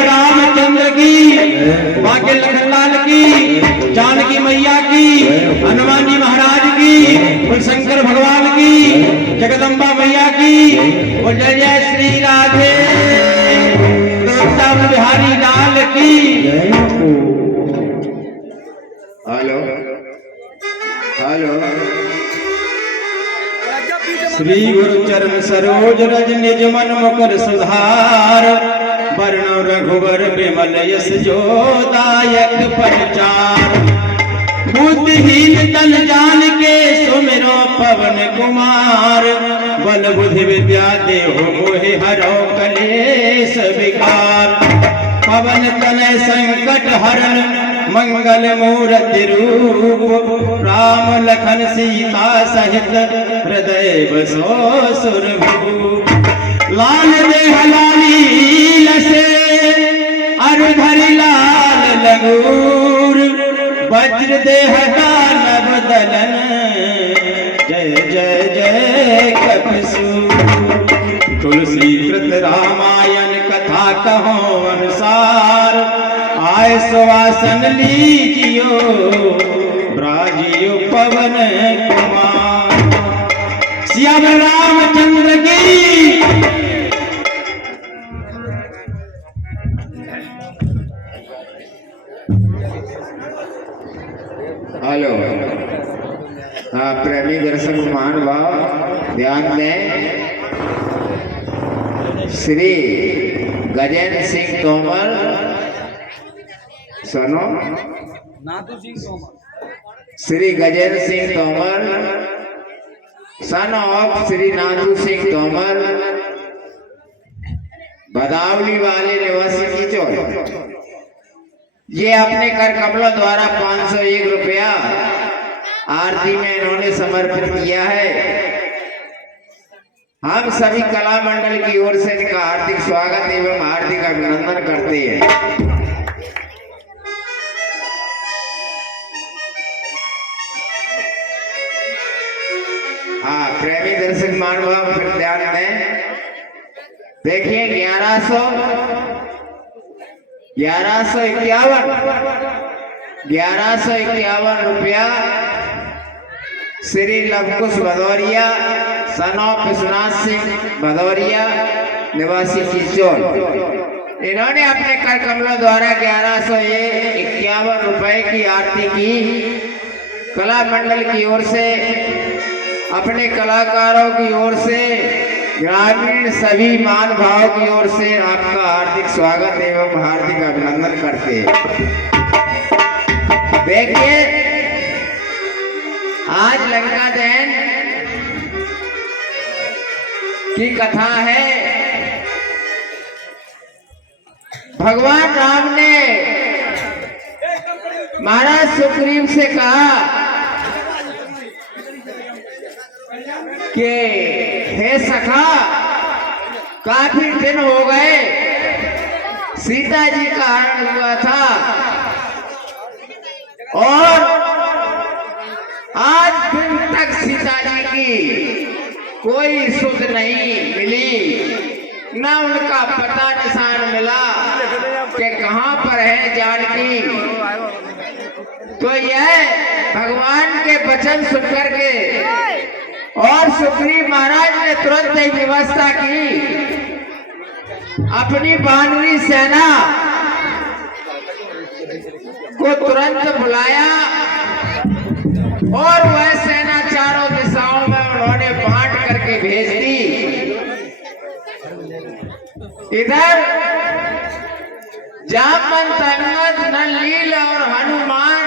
रामचंद्र की, बाकी लखनलाल की, जानकी मैया की, हनुमान जी महाराज की, शंकर भगवान की, जगदम्बा मैया की, और जय जय श्री राधे बिहारी लाल की। Hello hello. श्री गुरु चरण सरोज रज निज मन मुकुर सुधार, वर्ण रघुवर विमल यश जोदायक प्रचार। बुद्धिहीन तन जान के सुमिरो पवन कुमार, बल बुद्धि विद्या देहु मोहि हरो कलेश विकार। पवन तनय संकट हरण मंगल मूर्ति रूप, राम लखन सीता सहित हृदय बसो सुरभूप। लाल देह लाली लसे अरुधरि लाल लगूर, वज्र देह दानव दलन जय जय जय कपसूर। तुलसी कृत रामायण कथा कहो अनुसार, आय सुवासन लीजियो ब्राजियो पवन कुमार। श्याम रामचंद्र की। हेलो। हाँ, प्रेमी दर्शक महानुभाव ध्यान दें। श्री गजेंद्र सिंह तोमर सुनो, श्री गजेंद्र सिंह तोमर सन ऑफ श्री नाथू सिंह तोमर, बदावली वाले निवासी की चौल, ये अपने कर कमलों द्वारा 501 रुपया आरती में इन्होंने समर्पित किया है। हम सभी कला मंडल की ओर से इनका हार्दिक स्वागत एवं हार्दिक अभिनंदन करते हैं। हाँ, प्रेमी दर्शक महानुभाव फिर ध्यान दें। देखिए 1151 रुपया श्री लवकुश भदौरिया सन ऑफ विश्वनाथ सिंह भदौरिया निवासी किचौल, इन्होंने अपने कर कमलों द्वारा 1151 रुपए की आरती की। कला मंडल की ओर से, अपने कलाकारों की ओर से ग्रामीण सभी मान भाव की ओर से आपका हार्दिक स्वागत एवं हार्दिक अभिनंदन करते हैं। देखिए, आज लंका दहन की कथा है। भगवान राम ने महाराज सुग्रीव से कहा कि हे सखा, काफी दिन हो गए सीता जी का हरण हुआ था और आज दिन तक सीता जी की कोई सुध नहीं मिली, ना उनका पता निशान मिला कि कहां पर है जानकी। तो यह भगवान के वचन सुनकर के और सुग्रीव महाराज ने तुरंत ही व्यवस्था की, अपनी वानरी सेना को तुरंत बुलाया और वह सेना चारों दिशाओं में उन्होंने बांट करके भेज दी। इधर जामवंत, अंगद, नलील और हनुमान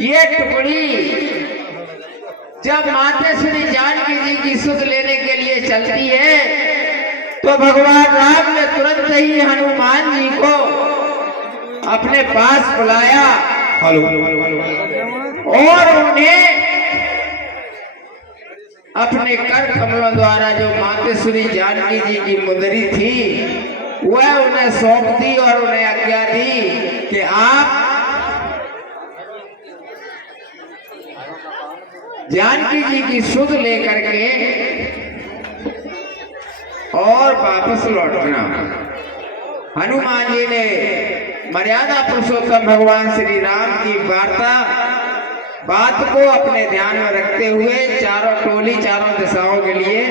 ये टुकड़ी जब मातेश्वरी जानकी जी की सुध लेने के लिए चलती है तो भगवान राम ने तुरंत ही हनुमान जी को अपने पास बुलाया और उन्हें अपने कर कमलों द्वारा जो मातेश्वरी जानकी जी की मुंदरी थी वह उन्हें सौंप दी और उन्हें आज्ञा दी कि आप जानकी जी की सुध लेकर के और वापस लौटना। हनुमान जी ने मर्यादा पुरुषोत्तम भगवान श्री राम की बात को अपने ध्यान में रखते हुए चारों टोली चारों दिशाओं के लिए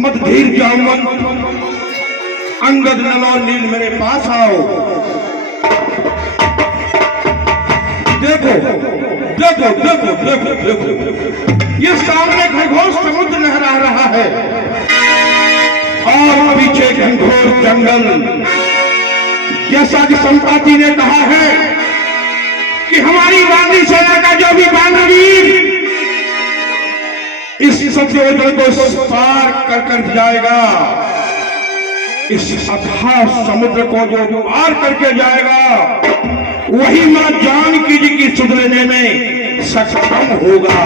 मत धीर जाओ, अंगद, नल और नील मेरे पास आओ। देखो देखो देखो देखो देखो, ये सामने घनघोर समुद्र लहरा रहा है और पीछे घनघोर जंगल। जैसा कि संपाति ने कहा है कि हमारी वानरी सेना का जो भी वानरवीर इस समुद्र को पार कर जाएगा, इस अथाह समुद्र को जो पार करके जाएगा वही मां जानकी जी की सुध लेने में सक्षम होगा।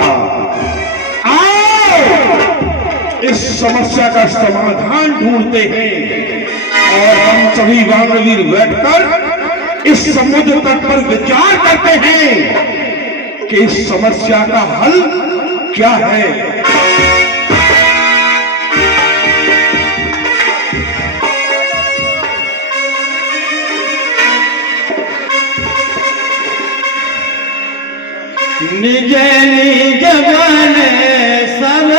आओ इस समस्या का समाधान ढूंढते हैं और हम सभी वानरवीर बैठकर इस समुद्र तट पर विचार करते हैं कि इस समस्या का हल क्या है। निज निज बन सब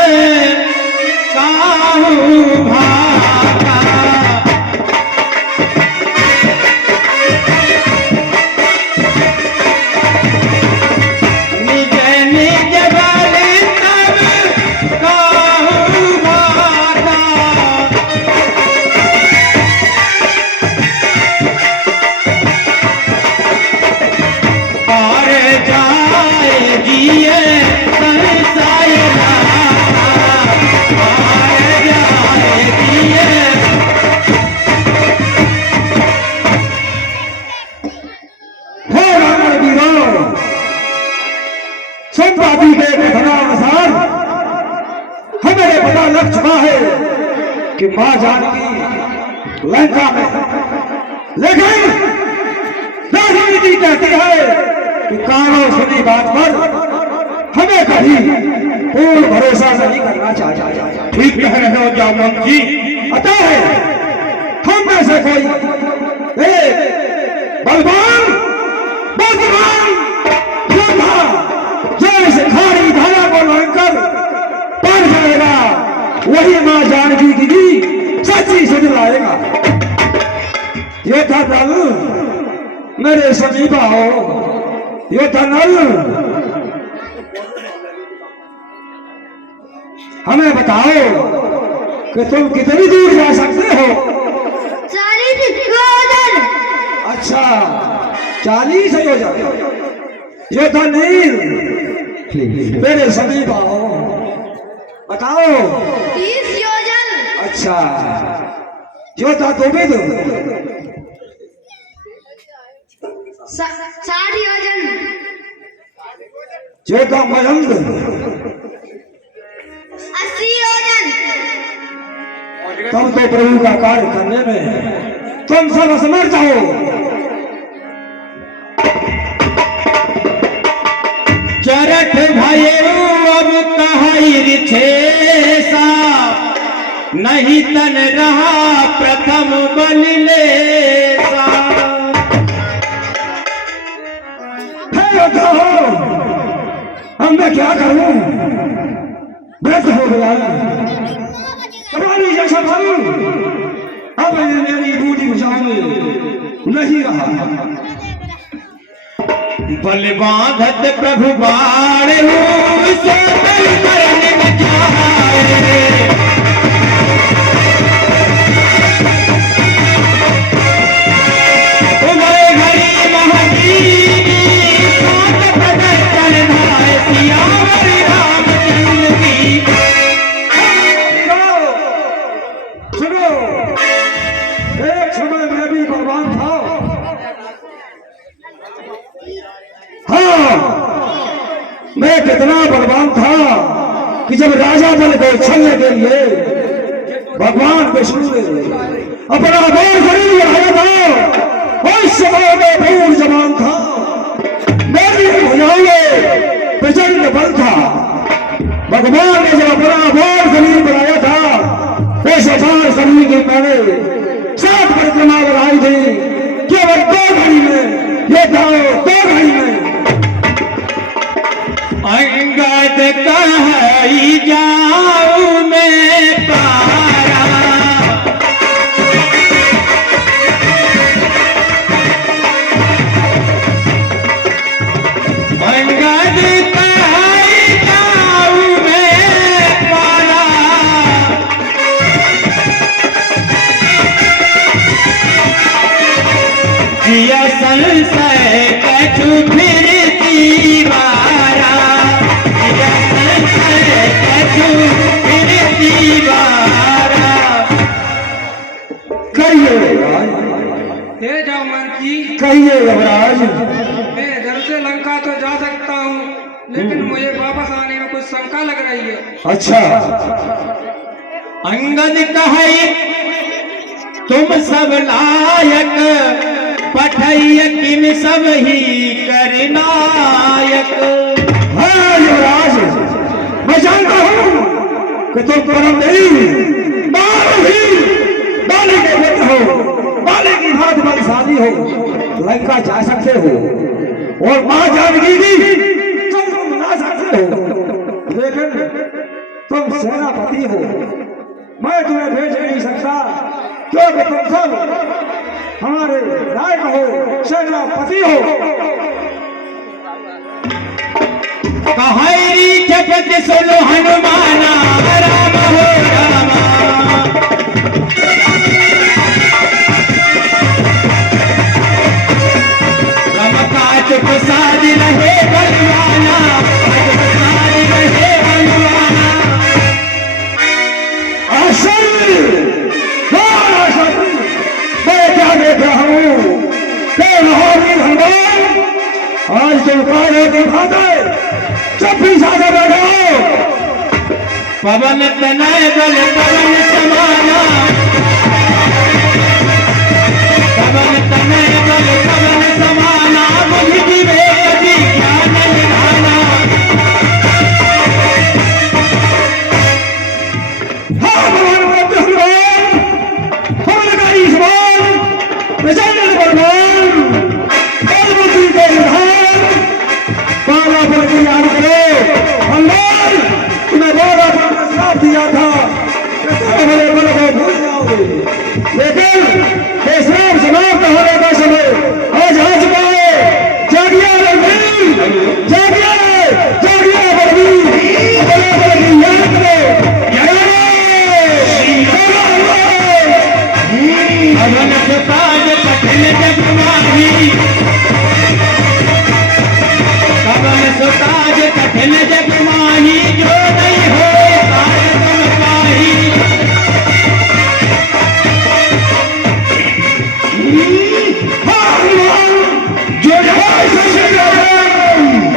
काहू भागा, निज निज बन सब काहू भागा, और जाए जिए संसायरा, और जाए जिए। हे रणवीरों, संपाति के कथनानुसार हमारे बड़ा लक्ष्य का है कि मां जानकी लंका में, लेकिन राजनीति कहती है कि कानों सुनी बात पर हमें कभी पूर्ण भरोसा नहीं करना चाहिए। ठीक कह रहे हो जामवंत जी। अतः हम में से कोई बलवान बुद्धिमान योद्धा जो इस खारी धारा को लड़कर पार जाएगा वही दिलाएगा। ये था नल, मेरे समीप आओ। ये था नल, हमें बताओ कि तुम कितनी दूर जा सकते हो? 40 योजन। अच्छा, 40 योजन। ये था नील, मेरे समीप आओ, बताओ। 20 योजन। अच्छा, जो था दुबिद, 60 योजन। जो था मयंक, 80 योजन। तुम तो प्रभु का कार्य करने में तुम सब असमर्थ हो। चरठ भयो अब कहाई छेसा, नहीं तन रहा प्रथम बलिलेसा। हे बताओ, अब मैं क्या करूं? व्यर्थ हो गया, तुम्हारी जैसा फल अब मेरी बूढ़ी भुजाओं में नहीं रहा। बल बांधत प्रभु बाण हूँ, सो बल करने में जाए। उमरे घड़ी महदीनी, सात प्रदर्शन धाय, सियावर रामचंद्र की। सुनो, एक समय मैं भी बलवान था। हाँ, मैं कितना बलवान था कि जब राजा बन गए छलने के लिए भगवान विष्णु ने अपना बोल खरीद आया था। उस समय में बहुत जवान था, मेरी भुजाओं में प्रचंड बल था। भगवान ने जब अपना बोल खरीद बनाया था, उस अपार शरीर की मैंने 7 परिक्रमा लगाई थी, केवल 2 घड़ी में। ये था 2 घड़ी में। अंगद कहाई जाऊं मैं पारा, अंगद कहाई जाऊं मैं पारा। जिया संशय कछु फिर दीवारा, जिया संशय कछु फिर दीवारा। कहिए युवराज, हे जामवंती, कहिए युवराज। मैं इधर से लंका तो जा सकता हूँ, लेकिन मुझे वापस आने में कुछ शंका लग रही है। अच्छा, अंगद कहे तुम सब लायक, पठैय किम सब ही करनायक। हाँ युवराज, मैं जानता हूँ कि तुम परम देवी बाली के पुत्र हो, बाली की भांति बलशाली हो, लंका जा सकते हो और मां जानकी की तुम मना सकते हो। लेकिन तुम सेनापति हो, मैं तुम्हें भेज नहीं सकता, क्योंकि तुम सब हमारे नायक हो, सेनापति हो। कहाई जपत सुनो हनुमाना, राम हो रामा। रमकाच प्रसाद रहे बलवाना, प्रसाद रहे बलवाना। मैं क्या देख रहा हूँ कि महावीर हनुमान आज तुम कार्य की भाते जब भी सागर बैठो। पवन तनय बल पवन समाना, पवन तनय बल पवन समाना। बुद्धि विवेक ज्ञान निधाना, हाँ भगवान पुत्र हनुमान, पवन का ईश्वर, प्रचंड बलवान, बलबुद्धि के निधान, बाला पर की याद करो। हनुमान, तुम्हें बाला पर ने श्राप दिया था कि तुम हमारे बल को भूल जाओगे। अवन सुताज कठिन जग माही, अवन सुताज कठिन जग माही, जो नहीं हो ताज तुम पाही। जो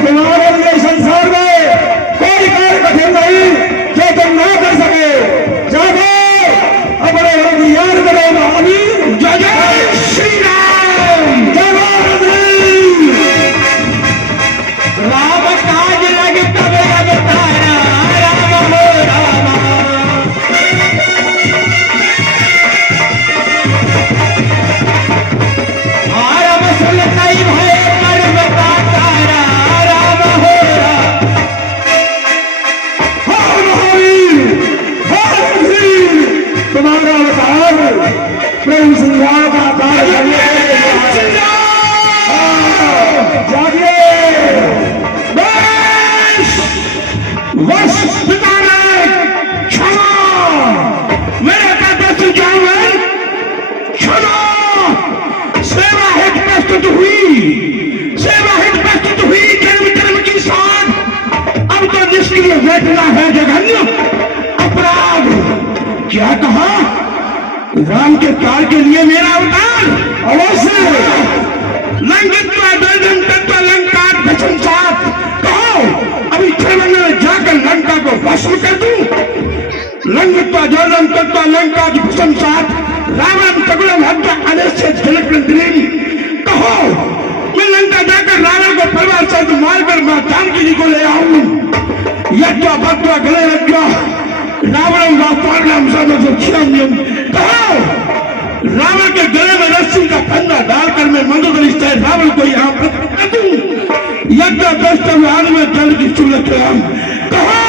तुम्हारे लिए संसार में कोई कार्य कठिन नहीं जो तुम ना कर सके। जागो, अपने रब याद करो। अमीर जय जय श्री राम। राम काज लग तब लग तारा, राम हो रामा। आरम सुनतई भय कर्म का तारा, राम हो राम। तुम्हारा अवतार प्रभु श्री राम का कार्य करने के लिए जागिए। वश पिता ने क्षमा, मेरे कहते सुझाव है क्षमा। सेवा हित प्रस्तुत हुई, सेवा हित प्रस्तुत हुई जन्म जन्म की साथ। अब तो निष्क्रिय बैठना है जघन्य अपराध। क्या कहा? राम के कार्य के लिए मेरा अवतार अवश्य। लंकित्वा दर्जन तत्व लंका भस्मसात। कहो अभी क्षण में जाकर लंका को भस्म कर दूं। लंकित्वा दर्जन तत्व लंका भस्मसात, रावण तगुलम हत्या अनिश्चित झलक नंदिनी। कहो मैं लंका जाकर रावण को परिवार सहित मारकर मां जानकी जी को ले आऊं। यज्ञ भक्त्वा गले यज्ञ रावण वापारम समझियम। कहो रावण के गले में रस्सी का फंदा डालकर मैं मंदोदरी रावण को यहाँ कर दूं। यज्ञ दस्तवान में जल की चुलक। कहो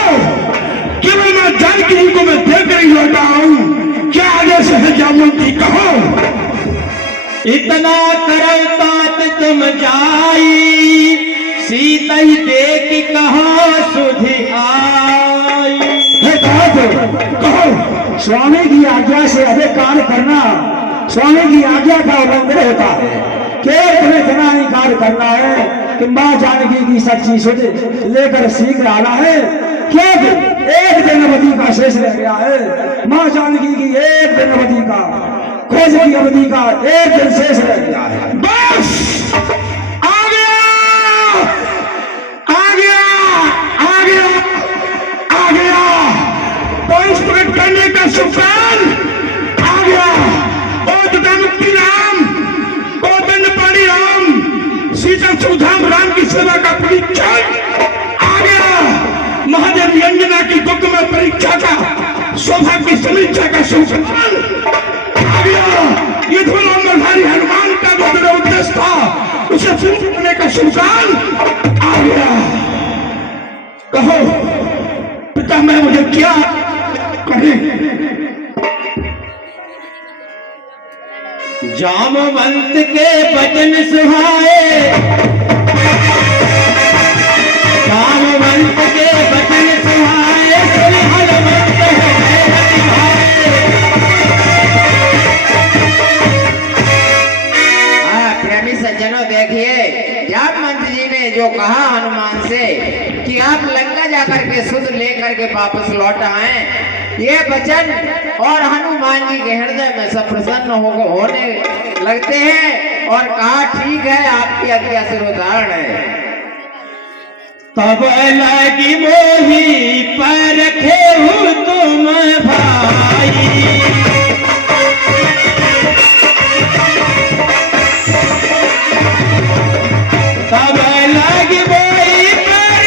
केवल मां जानकी जी को मैं देकर ही लौटा आऊं। क्या आदेश है जामवंती? कहो। इतना करल तात तुम जाई, सीता ही देख कहाँ सुधि आई। कहो स्वामी की आज्ञा से अधिक कार्य करना स्वामी की आज्ञा का उल्लंघन होता है। केवल तुम्हें इतना ही कार्य करना है कि मां जानकी की सच्ची सुध लेकर शीघ्र आना है, क्योंकि एक दिन अवधि का शेष रह गया है। मां जानकी की एक दिन अवधि का, खोज की अवधि का एक दिन शेष रह गया है। बस आ गया, आ गया, आ गया, आ गया। पंच प्रकट करने का सुकान आ गया। ओ मुक्ति राम, ओ दंडपाणी राम, सीता सुधाम राम की सेवा का परीक्षण आ गया। महादेव अंजना की दुख में परीक्षा का, सौभाग्य की समीक्षा का सुकान आ गया। ये धुलंबरधारी हनुमान का जो मेरा उद्देश्य था उसे पूर्ण करने का सुकान आ गया। कहो पिता मैं मुझे क्या करे? जामवंत के वचन सुहाए, जामवंत के वचन सुहाए, सुन हनुमंत है निभाए। प्रेमी सज्जनों देखिए जामवंत जी ने जो कहा हनुमान से कि आप लंका जाकर के सुध लेकर के वापस लौट आए, ये वचन और हनुमान जी के हृदय में सब प्रसन्न होने लगते हैं और कहा ठीक है आपकी आज्ञा से उदाहरण है। तब लगी मोही पर खेहू तुम भाई, तब लगी मोही पर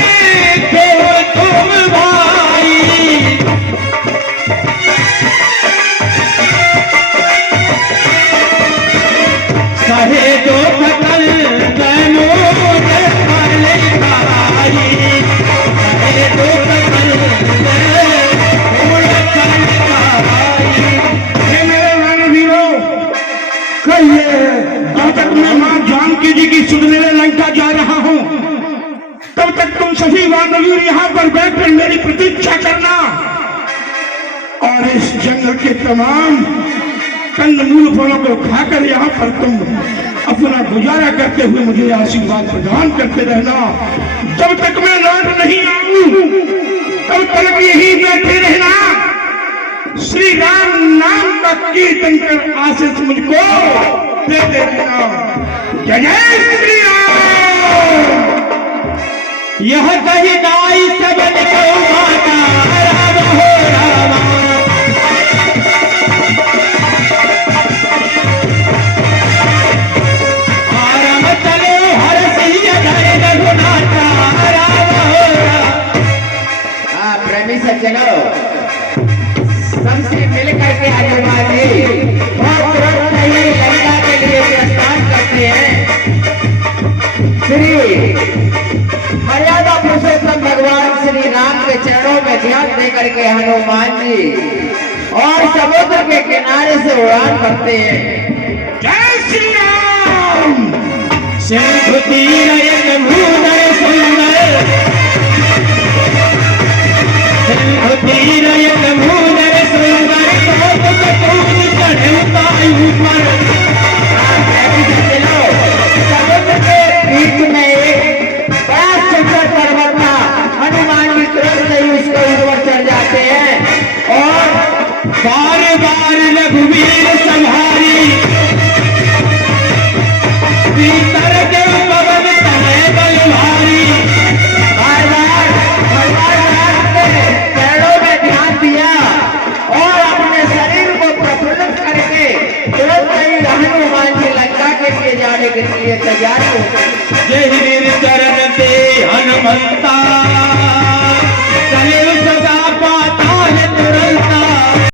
खेहू तुम भाई। सहे जो फकल तनु फल खाई, सहे जो फकल फल खाई। हे मेरे रणवीरों, कहिए जब तक मैं मां जानकी जी की सुध लेने लंका जा रहा हूं तब तक तुम सभी वानरवीर यहाँ पर बैठकर मेरी प्रतीक्षा करना और इस जंगल के तमाम कंद मूल फलों को खाकर यहाँ पर तुम अपना गुजारा करते हुए मुझे आशीर्वाद प्रदान करते रहना। जब तक मैं लौट नहीं आऊं तब तक यही बैठे रहना। श्री राम नाम का कीर्तन कर आशीष मुझको देते रहना। जय जय श्री राम। यह कही नाई सबन को माता राम हो रामा। आराम चलो हर सिया धरे रघुनाथा राम हो राम। हाँ प्रेमी सज्जनों, सबसे मिल करके हनुमान जी और तुरंत ही लंका के लिए प्रस्थान करते हैं। श्री मर्यादा पुरुषोत्तम भगवान श्री राम के चरणों में ध्यान दे करके हनुमान जी और समुद्र के किनारे से उड़ान भरते हैं। जय श्री राम। सिंधु तीर एक भूधर सुंदर, सिंधु तीर एक भूधर सुंदर, बहुत कपूर चढ़े उतायु पर। समुद्र के बीच में एक बड़ा सुंदर पर्वत था। हनुमान जी तुरंत ही उसके ऊपर चढ़ जाते हैं और बार बार रघुवीर संहारी, भीतर के पवन तनय बल भारी। बार बार भगवान ने पैरों में ध्यान दिया और अपने शरीर को प्रफुल्लित करके तुरंत ही हनुमान जी लंका के लिए जाने के लिए तैयार हो गए। जय चरण ते हनुमंता।